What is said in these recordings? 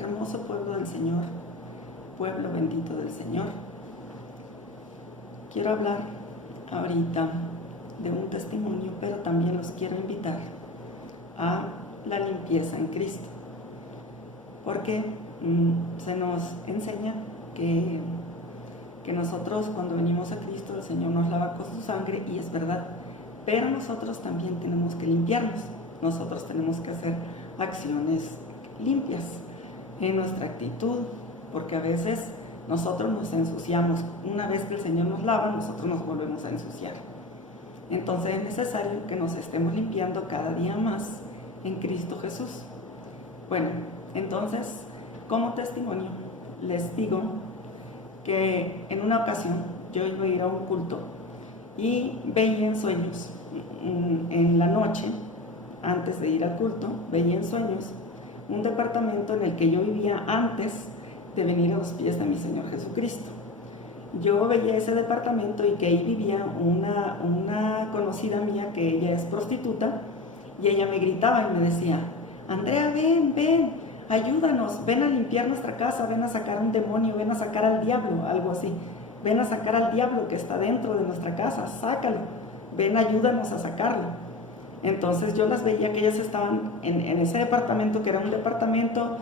hermoso pueblo del Señor, pueblo bendito del Señor. Quiero hablar ahorita de un testimonio, pero también los quiero invitar a la limpieza en Cristo, porque se nos enseña que nosotros cuando venimos a Cristo el Señor nos lava con su sangre, y es verdad, pero nosotros también tenemos que limpiarnos. Nosotros tenemos que hacer acciones limpias en nuestra actitud, porque a veces nosotros nos ensuciamos. Una vez que el Señor nos lava, nosotros nos volvemos a ensuciar. Entonces es necesario que nos estemos limpiando cada día más en Cristo Jesús. Bueno, entonces, como testimonio, les digo que en una ocasión yo iba a ir a un culto y veía en sueños, en la noche, antes de ir al culto, veía en sueños un departamento en el que yo vivía antes de venir a los pies de mi Señor Jesucristo. Yo veía ese departamento y que ahí vivía una conocida mía, que ella es prostituta, y ella me gritaba y me decía: Andrea, ven, ayúdanos, ven a limpiar nuestra casa, ven a sacar un demonio, ven a sacar al diablo, algo así. Ven a sacar al diablo que está dentro de nuestra casa, sácalo, ven, ayúdanos a sacarlo. Entonces yo las veía que ellas estaban en ese departamento, que era un departamento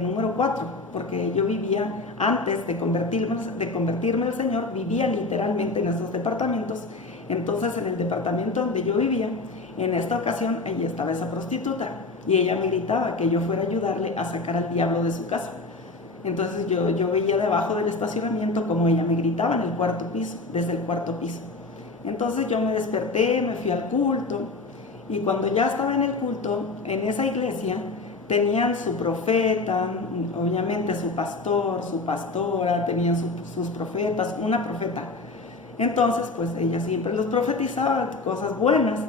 número 4, porque yo vivía, antes de convertirme al Señor, vivía literalmente en esos departamentos. Entonces en el departamento donde yo vivía, en esta ocasión, allí estaba esa prostituta, y ella me gritaba que yo fuera a ayudarle a sacar al diablo de su casa. Entonces yo veía debajo del estacionamiento como ella me gritaba en el cuarto piso, desde el cuarto piso. Entonces yo me desperté, me fui al culto, y cuando ya estaba en el culto, en esa iglesia, tenían su profeta, obviamente su pastor, su pastora, tenían sus profetas, una profeta. Entonces, pues ella siempre los profetizaba cosas buenas.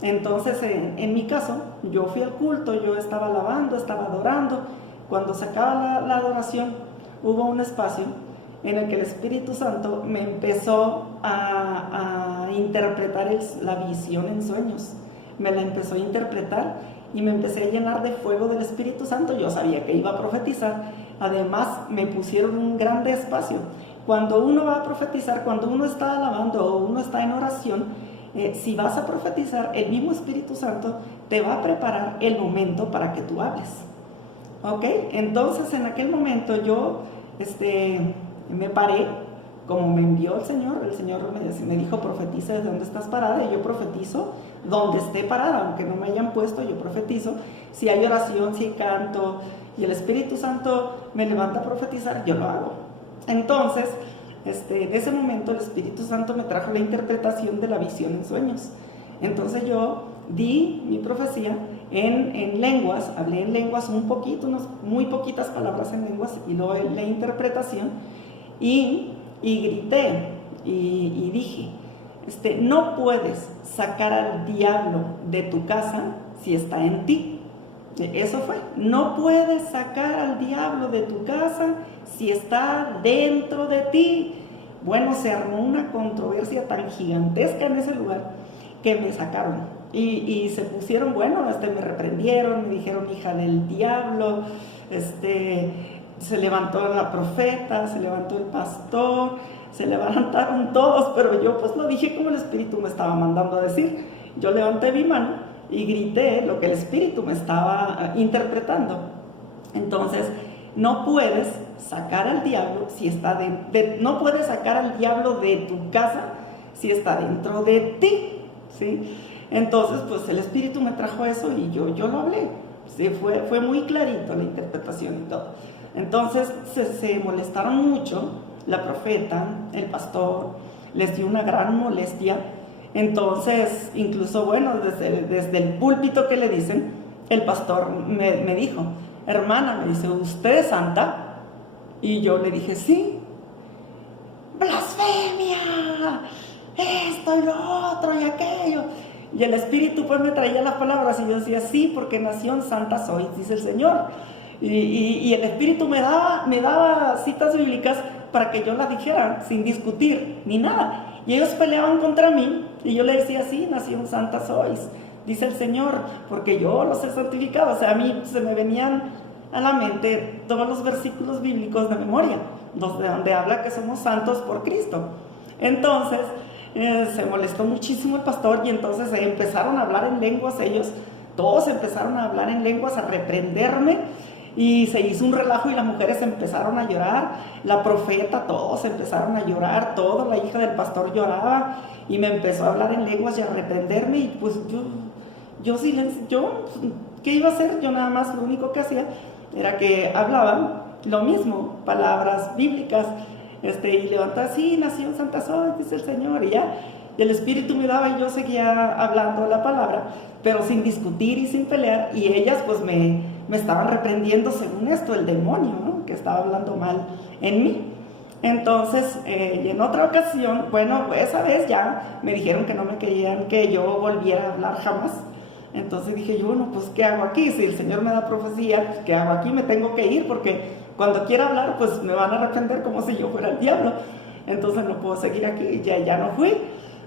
Entonces, en mi caso, yo fui al culto, yo estaba alabando, estaba adorando. Cuando se acaba la adoración, hubo un espacio en el que el Espíritu Santo me empezó a interpretar la visión en sueños. Me la empezó a interpretar y me empecé a llenar de fuego del Espíritu Santo. Yo sabía que iba a profetizar. Además, me pusieron un grande espacio. Cuando uno va a profetizar, cuando uno está alabando o uno está en oración, si vas a profetizar, el mismo Espíritu Santo te va a preparar el momento para que tú hables. ¿Ok? Entonces, en aquel momento yo me paré, como me envió el Señor me dijo: profetiza desde donde estás parada, y yo profetizo donde esté parada, aunque no me hayan puesto, yo profetizo. Si hay oración, si hay canto, y el Espíritu Santo me levanta a profetizar, yo lo hago. Entonces, en ese momento el Espíritu Santo me trajo la interpretación de la visión en sueños. Entonces yo di mi profecía en lenguas, hablé en lenguas un poquito, muy poquitas palabras en lenguas, y luego la interpretación, y grité y dije: no puedes sacar al diablo de tu casa si está en ti. Eso fue: no puedes sacar al diablo de tu casa si está dentro de ti. Bueno, se armó una controversia tan gigantesca en ese lugar que me sacaron y se pusieron, me reprendieron, me dijeron hija del diablo, se levantó la profeta, se levantó el pastor, se levantaron todos, pero yo pues lo dije como el Espíritu me estaba mandando a decir. Yo levanté mi mano y grité lo que el Espíritu me estaba interpretando. Entonces, no puedes sacar al diablo si está no puedes sacar al diablo de tu casa si está dentro de ti, ¿sí? Entonces, pues el Espíritu me trajo eso y yo lo hablé. Sí, fue muy clarito la interpretación y todo. Entonces se molestaron mucho, la profeta, el pastor, les dio una gran molestia. Entonces, incluso, desde el púlpito que le dicen, el pastor me dijo: hermana, me dice, ¿usted es santa? Y yo le dije: sí. ¡Blasfemia! Esto y lo otro y aquello. Y el Espíritu pues me traía las palabras y yo decía: sí, porque nación santa soy, dice el Señor. Y el Espíritu me daba citas bíblicas para que yo las dijera sin discutir ni nada. Y ellos peleaban contra mí y yo le decía: sí, nación santa sois, dice el Señor, porque yo los he santificado. O sea, a mí se me venían a la mente todos los versículos bíblicos de memoria, donde habla que somos santos por Cristo. Entonces se molestó muchísimo el pastor y entonces empezaron a hablar en lenguas ellos, todos empezaron a hablar en lenguas, a reprenderme, y se hizo un relajo y las mujeres empezaron a llorar, la profeta, todos empezaron a llorar, toda la hija del pastor lloraba y me empezó a hablar en lenguas y a reprenderme, y pues yo ¿qué iba a hacer? Yo nada más lo único que hacía era que hablaba lo mismo, palabras bíblicas, y levantaba así, nació en Santa Soy, dice el Señor, y ya, y el Espíritu me daba y yo seguía hablando la palabra, pero sin discutir y sin pelear, y ellas pues me estaban reprendiendo según esto, el demonio, ¿no?, que estaba hablando mal en mí. Entonces, y en otra ocasión, bueno, esa vez ya me dijeron que no me querían que yo volviera a hablar jamás. Entonces dije yo, bueno, pues ¿qué hago aquí? Si el Señor me da profecía, pues, ¿qué hago aquí? Me tengo que ir porque cuando quiera hablar, pues me van a reprender como si yo fuera el diablo. Entonces no puedo seguir aquí, ya no fui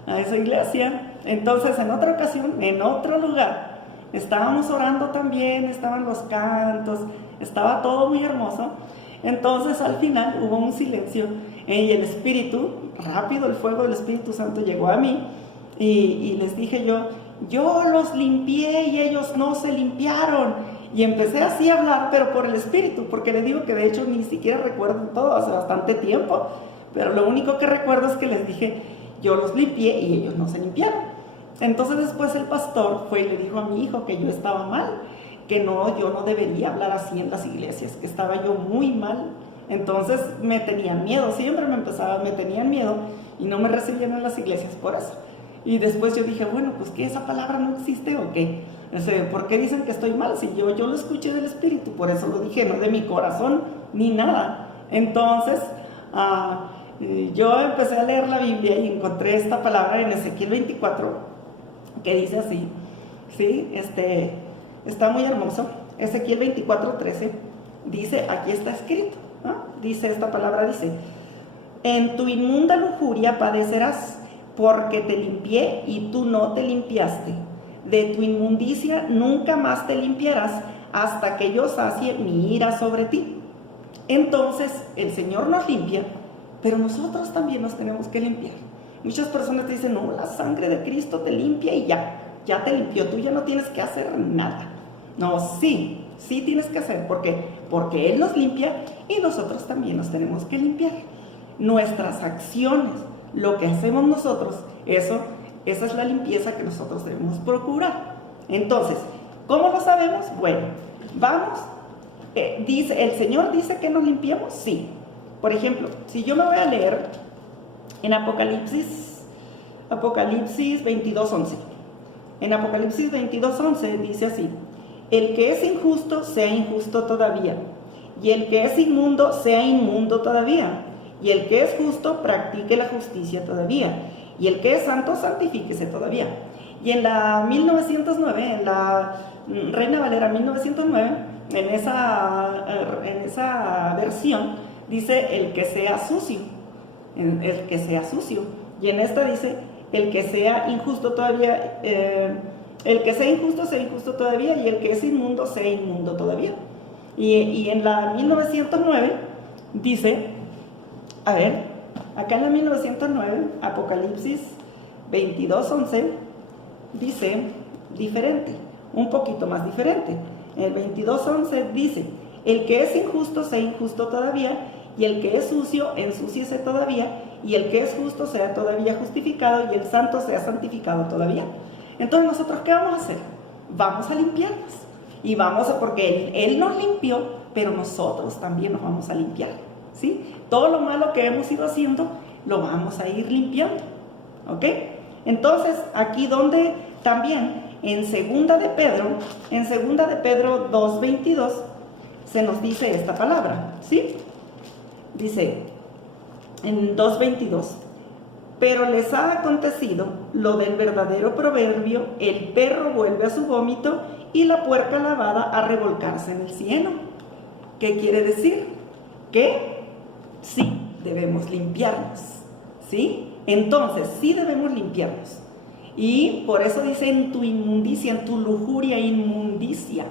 a esa iglesia. Entonces en otra ocasión, en otro lugar, estábamos orando también, estaban los cantos, estaba todo muy hermoso. Entonces al final hubo un silencio y el Espíritu, rápido el fuego del Espíritu Santo llegó a mí y les dije yo los limpié y ellos no se limpiaron. Y empecé así a hablar, pero por el Espíritu, porque le digo que de hecho ni siquiera recuerdo todo, hace bastante tiempo, pero lo único que recuerdo es que les dije, yo los limpié y ellos no se limpiaron. Entonces después el pastor fue y le dijo a mi hijo que yo estaba mal, que yo no debería hablar así en las iglesias, que estaba yo muy mal. Entonces me tenían miedo, siempre me tenían miedo y no me recibían en las iglesias por eso. Y después yo dije, bueno, pues ¿qué, esa palabra no existe o qué? ¿Por qué dicen que estoy mal? Si yo lo escuché del Espíritu, por eso lo dije, no de mi corazón ni nada. Entonces yo empecé a leer la Biblia y encontré esta palabra en Ezequiel 24 que dice así, ¿sí? Está muy hermoso. Ezequiel 24:13 dice, aquí está escrito, ¿no? Dice esta palabra, dice, en tu inmunda lujuria padecerás, porque te limpié y tú no te limpiaste. De tu inmundicia nunca más te limpiarás hasta que yo sacie mi ira sobre ti. Entonces el Señor nos limpia, pero nosotros también nos tenemos que limpiar. Muchas personas te dicen, no, la sangre de Cristo te limpia y ya te limpió, tú ya no tienes que hacer nada. No, sí tienes que hacer, porque Él nos limpia y nosotros también nos tenemos que limpiar. Nuestras acciones, lo que hacemos nosotros, esa es la limpieza que nosotros debemos procurar. Entonces, ¿cómo lo sabemos? Bueno, vamos, el Señor dice que nos limpiemos, sí. Por ejemplo, si yo me voy a leer en Apocalipsis 22:11. En Apocalipsis 22:11 dice así, el que es injusto, sea injusto todavía, y el que es inmundo, sea inmundo todavía, y el que es justo, practique la justicia todavía, y el que es santo, santifíquese todavía. Y en la 1909, en la Reina Valera 1909, en esa versión, dice el que sea sucio, y en esta dice el que sea injusto todavía, el que sea injusto todavía, y el que es inmundo sea inmundo todavía. Y en la 1909 dice, a ver, acá en la 1909, Apocalipsis 22:11, dice diferente, un poquito más diferente. En el 22:11 dice, el que es injusto sea injusto todavía, y el que es sucio, ensúciese todavía, y el que es justo sea todavía justificado, y el santo sea santificado todavía. Entonces, ¿nosotros qué vamos a hacer? Vamos a limpiarnos. Y porque Él nos limpió, pero nosotros también nos vamos a limpiar, ¿sí? Todo lo malo que hemos ido haciendo, lo vamos a ir limpiando, ¿ok? Entonces, aquí donde también, en 2 de Pedro 2:22, se nos dice esta palabra, ¿sí? Dice en 2:22, pero les ha acontecido lo del verdadero proverbio, el perro vuelve a su vómito y la puerca lavada a revolcarse en el cieno. ¿Qué quiere decir? Que sí debemos limpiarnos, ¿sí? Entonces sí debemos limpiarnos, y por eso dice en tu lujuria inmundicia,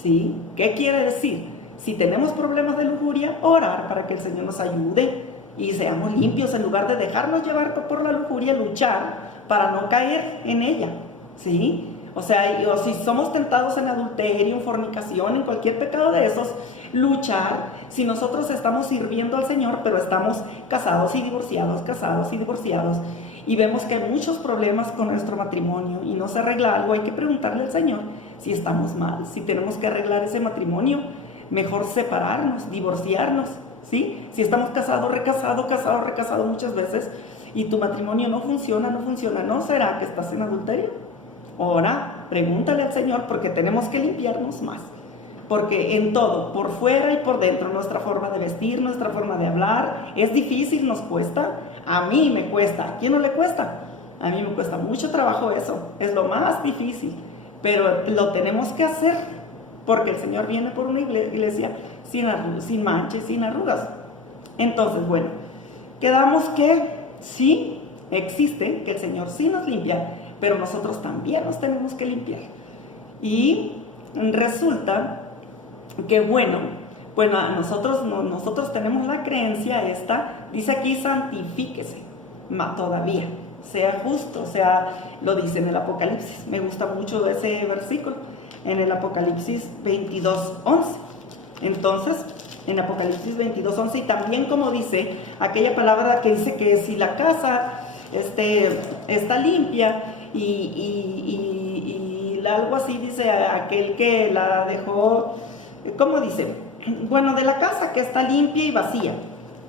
¿sí? ¿Qué quiere decir? si tenemos problemas de lujuria, orar para que el Señor nos ayude y seamos limpios en lugar de dejarnos llevar por la lujuria, luchar para no caer en ella, ¿sí? O sea, o si somos tentados en adulterio, en fornicación, en cualquier pecado de esos, luchar. Si nosotros estamos sirviendo al Señor, pero estamos casados y divorciados, y vemos que hay muchos problemas con nuestro matrimonio y no se arregla algo, hay que preguntarle al Señor si estamos mal, si tenemos que arreglar ese matrimonio, mejor separarnos, divorciarnos, ¿sí? Si estamos casados, recasado muchas veces y tu matrimonio no funciona, ¿no será que estás en adulterio? Ahora, pregúntale al Señor, porque tenemos que limpiarnos más. Porque en todo, por fuera y por dentro, nuestra forma de vestir, nuestra forma de hablar, es difícil, nos cuesta. A mí me cuesta. ¿A quién no le cuesta? A mí me cuesta mucho trabajo eso. Es lo más difícil. Pero lo tenemos que hacer, porque el Señor viene por una iglesia sin manches, sin arrugas. Entonces, bueno, quedamos que sí existe, que el Señor sí nos limpia, pero nosotros también nos tenemos que limpiar. Y resulta que nosotros tenemos la creencia esta, dice aquí, santifíquese, todavía, sea justo, lo dice en el Apocalipsis. Me gusta mucho ese versículo, en el Apocalipsis 22:11. Entonces, en Apocalipsis 22:11, y también como dice aquella palabra que dice que si la casa está limpia y algo así dice aquel que la dejó, ¿cómo dice? Bueno, de la casa que está limpia y vacía,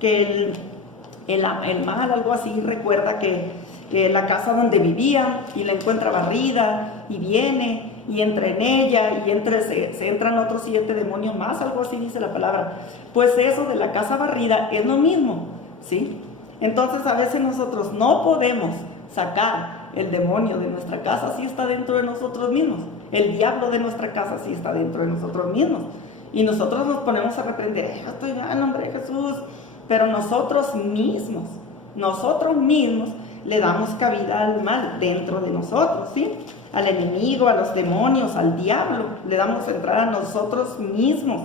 que el mal, algo así, recuerda que la casa donde vivía y la encuentra barrida y viene y entra en ella y se entran otros 7 demonios más, algo así dice la palabra. Pues eso de la casa barrida es lo mismo, ¿sí? Entonces a veces nosotros no podemos sacar el demonio de nuestra casa si está dentro de nosotros mismos. El diablo de nuestra casa sí está dentro de nosotros mismos. Y nosotros nos ponemos a reprender, yo estoy en nombre de Jesús. Pero nosotros mismos le damos cabida al mal dentro de nosotros, ¿sí? Al enemigo, a los demonios, al diablo, le damos entrada a nosotros mismos.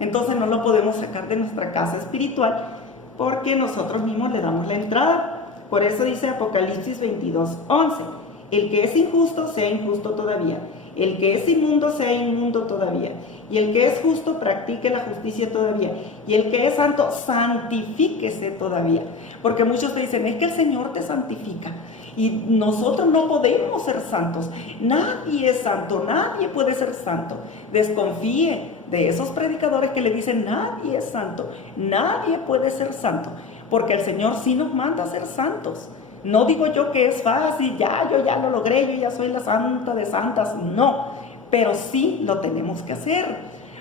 Entonces no lo podemos sacar de nuestra casa espiritual porque nosotros mismos le damos la entrada. Por eso dice Apocalipsis 22:11, el que es injusto, sea injusto todavía. El que es inmundo, sea inmundo todavía. Y el que es justo, practique la justicia todavía. Y el que es santo, santifíquese todavía. Porque muchos te dicen, es que el Señor te santifica. Y nosotros no podemos ser santos. Nadie es santo, nadie puede ser santo. Desconfíe de esos predicadores que le dicen, nadie es santo, nadie puede ser santo. Porque el Señor sí nos manda a ser santos. No digo yo que es fácil, yo ya lo logré, yo ya soy la santa de santas, no, pero sí lo tenemos que hacer.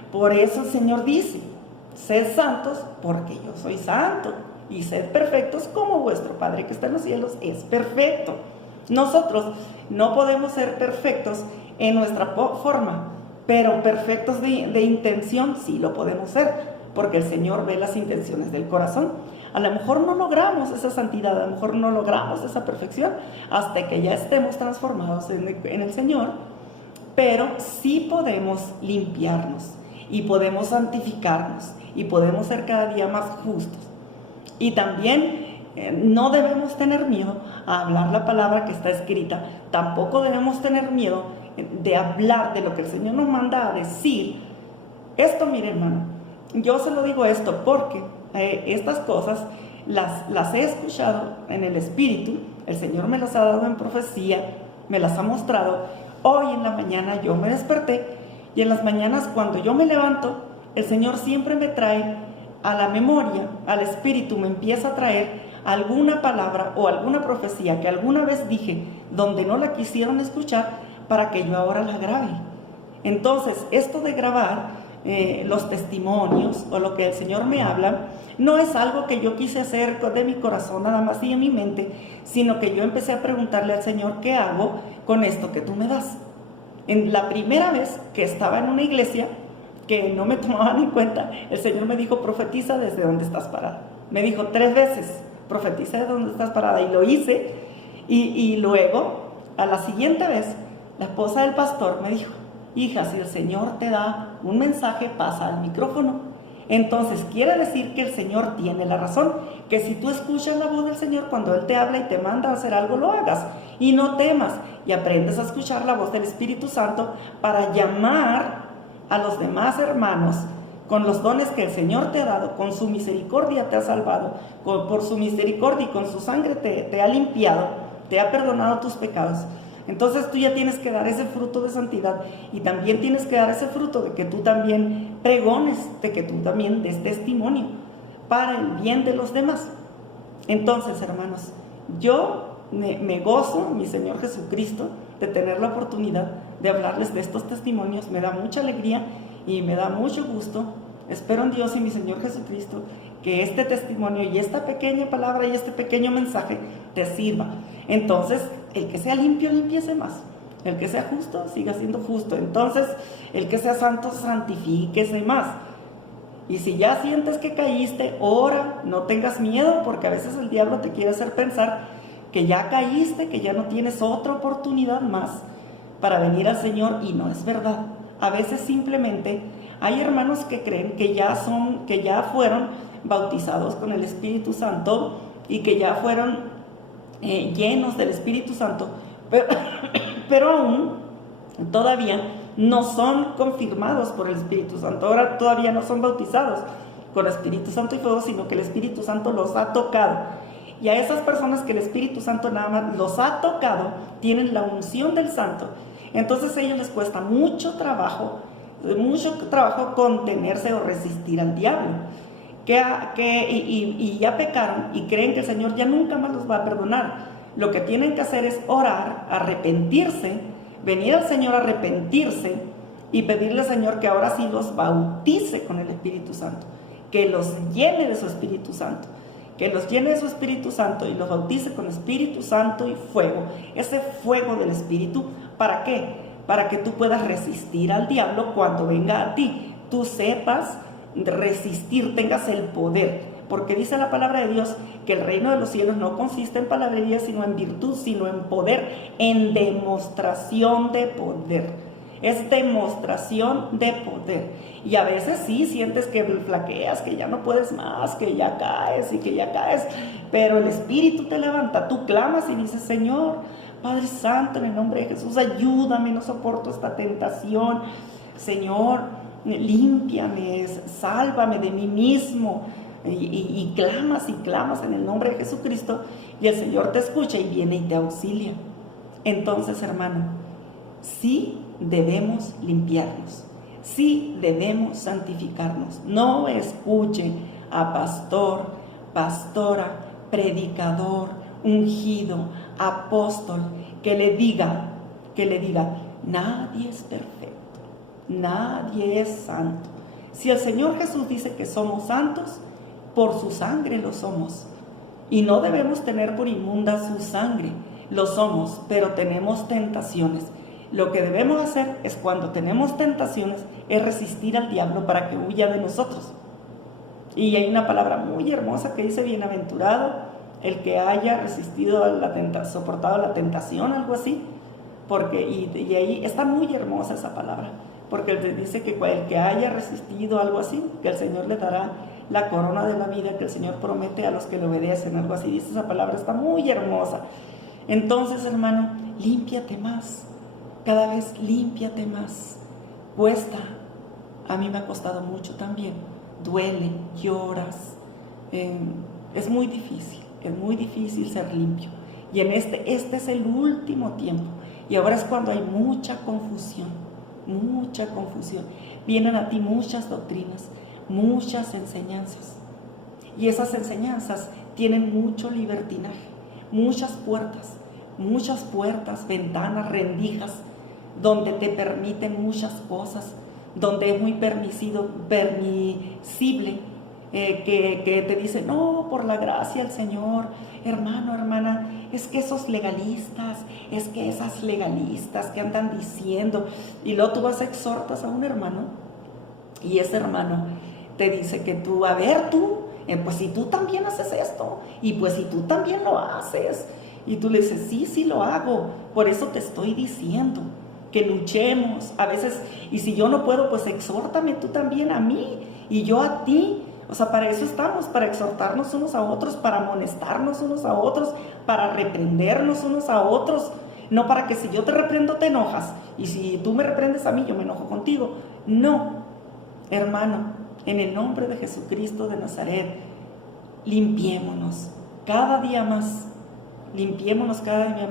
Por eso el Señor dice, sed santos porque yo soy santo, y sed perfectos como vuestro Padre que está en los cielos es perfecto. Nosotros no podemos ser perfectos en nuestra forma, pero perfectos de intención sí lo podemos ser, porque el Señor ve las intenciones del corazón. A lo mejor no logramos esa santidad, a lo mejor no logramos esa perfección hasta que ya estemos transformados en el Señor, pero sí podemos limpiarnos y podemos santificarnos y podemos ser cada día más justos. Y también no debemos tener miedo a hablar la palabra que está escrita, tampoco debemos tener miedo de hablar de lo que el Señor nos manda a decir. Esto, mire hermano, yo se lo digo esto porque estas cosas las he escuchado en el Espíritu, el Señor me las ha dado en profecía, me las ha mostrado. Hoy en la mañana yo me desperté y en las mañanas cuando yo me levanto, el Señor siempre me trae a la memoria, al Espíritu me empieza a traer alguna palabra o alguna profecía que alguna vez dije donde no la quisieron escuchar para que yo ahora la grabe. Entonces, esto de grabar los testimonios o lo que el Señor me habla, no es algo que yo quise hacer de mi corazón nada más y en mi mente, sino que yo empecé a preguntarle al Señor, ¿qué hago con esto que tú me das? En la primera vez que estaba en una iglesia que no me tomaban en cuenta, el Señor me dijo, profetiza desde donde estás parada. Me dijo 3 veces, profetiza desde donde estás parada, y lo hice. Y luego, a la siguiente vez, la esposa del pastor me dijo, Hija, si el Señor te da un mensaje, pasa al micrófono. Entonces quiere decir que el Señor tiene la razón, que si tú escuchas la voz del Señor cuando Él te habla y te manda a hacer algo, lo hagas y no temas, y aprendes a escuchar la voz del Espíritu Santo para llamar a los demás hermanos con los dones que el Señor te ha dado, con su misericordia te ha salvado, por su misericordia y con su sangre te ha limpiado, te ha perdonado tus pecados. Entonces tú ya tienes que dar ese fruto de santidad y también tienes que dar ese fruto de que tú también pregones, de que tú también des testimonio para el bien de los demás. Entonces, hermanos, yo me gozo, mi Señor Jesucristo, de tener la oportunidad de hablarles de estos testimonios. Me da mucha alegría y me da mucho gusto. Espero en Dios y mi Señor Jesucristo que este testimonio y esta pequeña palabra y este pequeño mensaje te sirva. Entonces, el que sea limpio, limpiese más. El que sea justo, siga siendo justo. Entonces, el que sea santo, santifíquese más. Y si ya sientes que caíste, ora, no tengas miedo, porque a veces el diablo te quiere hacer pensar que ya caíste, que ya no tienes otra oportunidad más para venir al Señor, y no es verdad. A veces simplemente hay hermanos que creen que ya fueron bautizados con el Espíritu Santo y que ya fueron llenos del Espíritu Santo, pero aún todavía no son confirmados por el Espíritu Santo. Ahora todavía no son bautizados con Espíritu Santo y fuego, sino que el Espíritu Santo los ha tocado. Y a esas personas que el Espíritu Santo nada más los ha tocado, tienen la unción del Santo. Entonces a ellos les cuesta mucho trabajo contenerse o resistir al diablo. Y ya pecaron y creen que el Señor ya nunca más los va a perdonar. Lo que tienen que hacer es orar, arrepentirse, venir al Señor a arrepentirse y pedirle al Señor que ahora sí los bautice con el Espíritu Santo, que los llene de su Espíritu Santo, que los llene de su Espíritu Santo y los bautice con Espíritu Santo y fuego. Ese fuego del Espíritu, ¿para qué? Para que tú puedas resistir al diablo cuando venga a ti. Tú sepas resistir, tengas el poder, porque dice la palabra de Dios que el reino de los cielos no consiste en palabrería, sino en virtud, sino en poder, en demostración de poder. Es demostración de poder. Y a veces sí sientes que flaqueas, que ya no puedes más, que ya caes, pero el Espíritu te levanta. Tú clamas y dices: Señor, Padre Santo, en el nombre de Jesús, ayúdame, no soporto esta tentación. Señor, límpiame, sálvame de mí mismo. Y clamas en el nombre de Jesucristo, y el Señor te escucha y viene y te auxilia. Entonces, hermano, sí debemos limpiarnos, sí debemos santificarnos. No escuche a pastor, pastora, predicador, ungido, apóstol que le diga, nadie es perfecto, nadie es santo. Si el Señor Jesús dice que somos santos, por su sangre lo somos, y no debemos tener por inmunda su sangre. Lo somos, pero tenemos tentaciones. Lo que debemos hacer es, cuando tenemos tentaciones, es resistir al diablo para que huya de nosotros. Y hay una palabra muy hermosa que dice: bienaventurado el que haya resistido soportado la tentación, algo así, y ahí está muy hermosa esa palabra, porque él dice que el que haya resistido, algo así, que el Señor le dará la corona de la vida que el Señor promete a los que le obedecen, algo así dice esa palabra. Está muy hermosa. Entonces, hermano, límpiate más, cada vez límpiate más. Cuesta, a mí me ha costado mucho también, duele, lloras, es muy difícil ser limpio. Y en este es el último tiempo, y ahora es cuando hay mucha confusión. Vienen a ti muchas doctrinas, muchas enseñanzas, y esas enseñanzas tienen mucho libertinaje, muchas puertas, ventanas, rendijas, donde te permiten muchas cosas, donde es muy permisible, que te dice: no, por la gracia del Señor, hermano, hermana, es que esas legalistas que andan diciendo, y luego tú vas, exhortas a un hermano, y ese hermano te dice que tú, a ver tú, pues si tú también haces esto, y pues si tú también lo haces, y tú le dices: sí lo hago, por eso te estoy diciendo. que luchemos a veces, y si yo no puedo, pues exhórtame tú también a mí y yo a ti. O sea, para eso estamos, para exhortarnos unos a otros, para amonestarnos unos a otros, para reprendernos unos a otros. No para que si yo te reprendo te enojas y si tú me reprendes a mí yo me enojo contigo. No, hermano, en el nombre de Jesucristo de Nazaret, limpiémonos cada día más. Limpiémonos cada día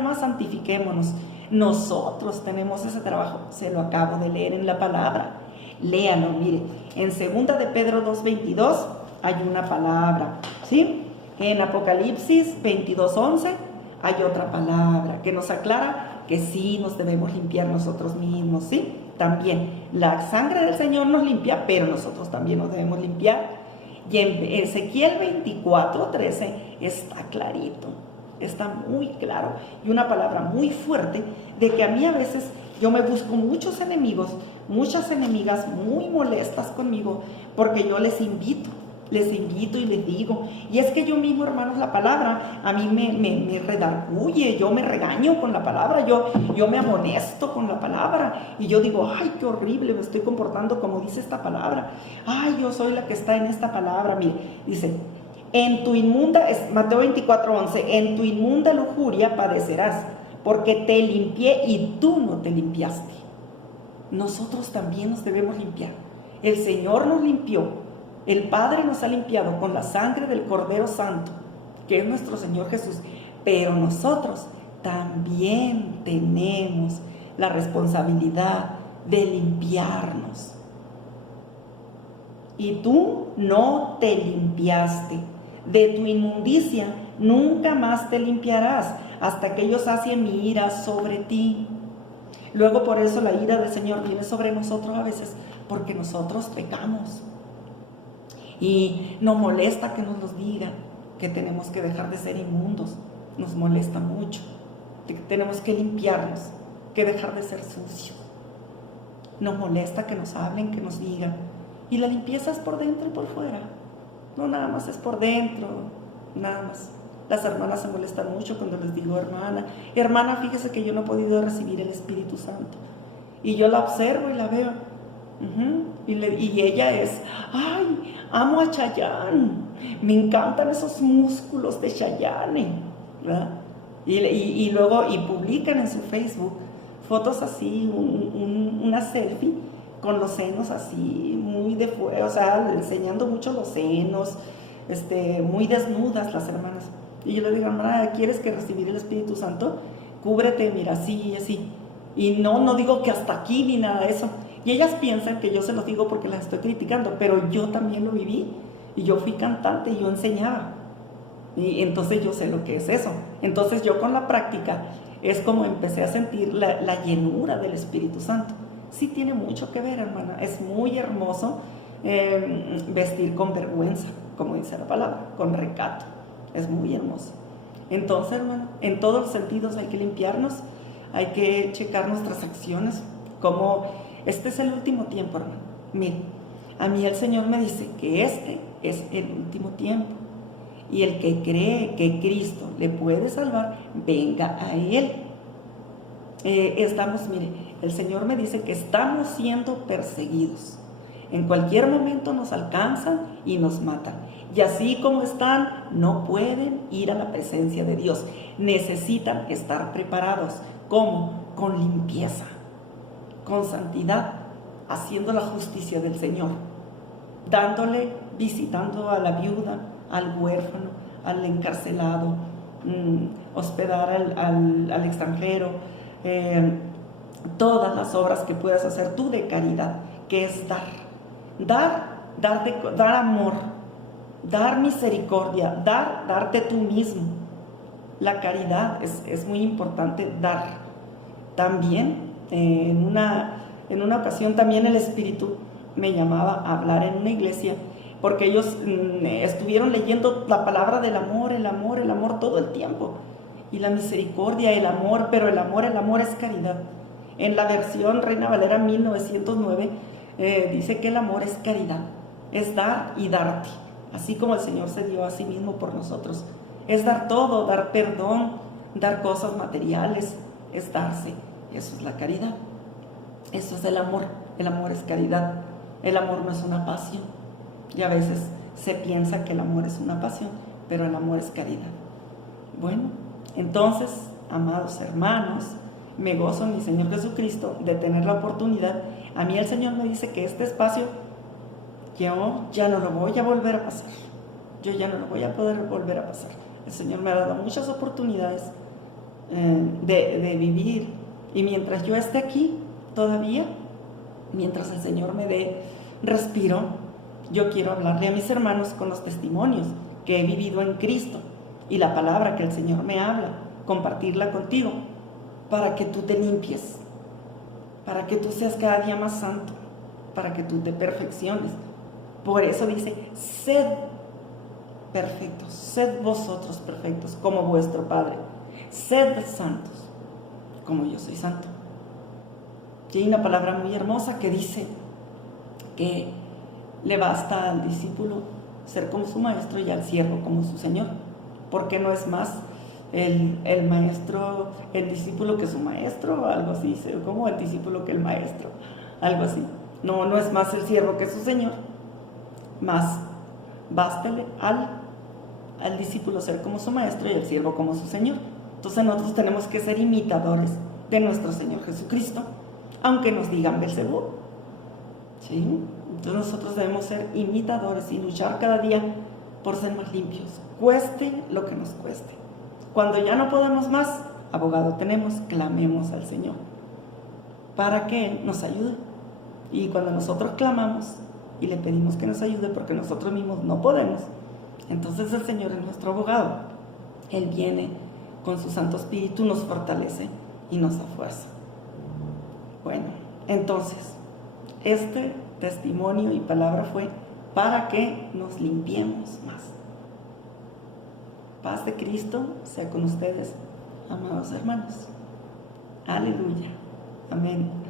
más santifiquémonos. Nosotros tenemos ese trabajo, se lo acabo de leer en la palabra. Léalo, mire, en 2 de Pedro 2:22 hay una palabra, ¿sí? En Apocalipsis 22:11 hay otra palabra que nos aclara que sí nos debemos limpiar nosotros mismos, ¿sí? También la sangre del Señor nos limpia, pero nosotros también nos debemos limpiar. Y en Ezequiel 24:13 está clarito, está muy claro, y una palabra muy fuerte de que a mí a veces yo me busco muchos enemigos, muchas enemigas muy molestas conmigo, porque yo les invito y les digo, y es que yo mismo, hermanos, la palabra a mí me redarguye, yo me regaño con la palabra, yo me amonesto con la palabra, y yo digo, ay, qué horrible me estoy comportando como dice esta palabra, ay, yo soy la que está en esta palabra. Mire, dice, en tu inmunda, es Mateo 24:11, en tu inmunda lujuria padecerás, porque te limpié y tú no te limpiaste. Nosotros también nos debemos limpiar. El Señor nos limpió, el Padre nos ha limpiado con la sangre del Cordero Santo, que es nuestro Señor Jesús, pero nosotros también tenemos la responsabilidad de limpiarnos. Y tú no te limpiaste. De tu inmundicia nunca más te limpiarás, hasta que yo sacie mi ira sobre ti. Luego por eso la ira del Señor viene sobre nosotros a veces, porque nosotros pecamos. Y nos molesta que nos los digan, que tenemos que dejar de ser inmundos. Nos molesta mucho, que tenemos que limpiarnos, que dejar de ser sucios. Nos molesta que nos hablen, que nos digan. Y la limpieza es por dentro y por fuera. No nada más es por dentro, nada más. Las hermanas se molestan mucho cuando les digo, hermana, fíjese que yo no he podido recibir el Espíritu Santo. Y yo la observo y la veo. Y ella es, ay, amo a Chayanne, me encantan esos músculos de Chayanne, ¿verdad? Y luego publican en su Facebook fotos así, una selfie con los senos así, muy de fuera, o sea, enseñando mucho los senos, muy desnudas las hermanas. Y yo le digo, hermana, ¿quieres que recibir el Espíritu Santo? Cúbrete, mira, así y así. Y no digo que hasta aquí ni nada de eso. Y ellas piensan que yo se los digo porque las estoy criticando, pero yo también lo viví. Y yo fui cantante y yo enseñaba. Y entonces yo sé lo que es eso. Entonces yo con la práctica es como empecé a sentir la llenura del Espíritu Santo. Sí tiene mucho que ver, hermana. Es muy hermoso vestir con vergüenza, como dice la palabra, con recato. Es muy hermoso. Entonces, hermano, en todos los sentidos hay que limpiarnos, hay que checar nuestras acciones, como este es el último tiempo, hermano. Mire, a mí el Señor me dice que este es el último tiempo. Y el que cree que Cristo le puede salvar, venga a Él. Mire, el Señor me dice que estamos siendo perseguidos. En cualquier momento nos alcanzan y nos matan. Y así como están, no pueden ir a la presencia de Dios. Necesitan estar preparados. ¿Cómo? Con limpieza, con santidad, haciendo la justicia del Señor, visitando a la viuda, al huérfano, al encarcelado, hospedar al extranjero, todas las obras que puedas hacer tú de caridad, que es dar amor, dar misericordia, darte tú mismo. La caridad es muy importante dar. También en una ocasión también el Espíritu me llamaba a hablar en una iglesia, porque ellos estuvieron leyendo la palabra del amor, el amor todo el tiempo, y la misericordia, el amor, pero el amor es caridad. En la versión Reina Valera 1909 dice que el amor es caridad, es dar y darte, así como el Señor se dio a sí mismo por nosotros. Es dar todo, dar perdón, dar cosas materiales, es darse. Eso es la caridad. Eso es el amor. El amor es caridad. El amor no es una pasión. Y a veces se piensa que el amor es una pasión, pero el amor es caridad. Bueno, entonces, amados hermanos, me gozo en mi Señor Jesucristo de tener la oportunidad. A mí el Señor me dice que este espacio yo ya no lo voy a volver a pasar. Yo ya no lo voy a poder volver a pasar. El Señor me ha dado muchas oportunidades de vivir. Y mientras yo esté aquí todavía, mientras el Señor me dé respiro, yo quiero hablarle a mis hermanos con los testimonios que he vivido en Cristo y la palabra que el Señor me habla, compartirla contigo para que tú te limpies, para que tú seas cada día más santo, para que tú te perfecciones. Por eso dice, sed perfectos, sed vosotros perfectos como vuestro Padre, sed santos como yo soy santo. Y hay una palabra muy hermosa que dice que le basta al discípulo ser como su maestro y al siervo como su señor, porque no es más el maestro, el discípulo que su maestro, algo así, como el discípulo que el maestro, algo así. No es más el siervo que su señor, más bástele al discípulo ser como su maestro y al siervo como su señor. Entonces nosotros tenemos que ser imitadores de nuestro Señor Jesucristo, aunque nos digan Belcebú, ¿sí? Entonces nosotros debemos ser imitadores y luchar cada día por ser más limpios, cueste lo que nos cueste. Cuando ya no podemos más, abogado tenemos, clamemos al Señor para que Él nos ayude. Y cuando nosotros clamamos y le pedimos que nos ayude porque nosotros mismos no podemos, entonces el Señor es nuestro abogado. Él viene con su Santo Espíritu, nos fortalece y nos da fuerza. Bueno, entonces, este testimonio y palabra fue para que nos limpiemos más. Paz de Cristo sea con ustedes, amados hermanos. Aleluya. Amén.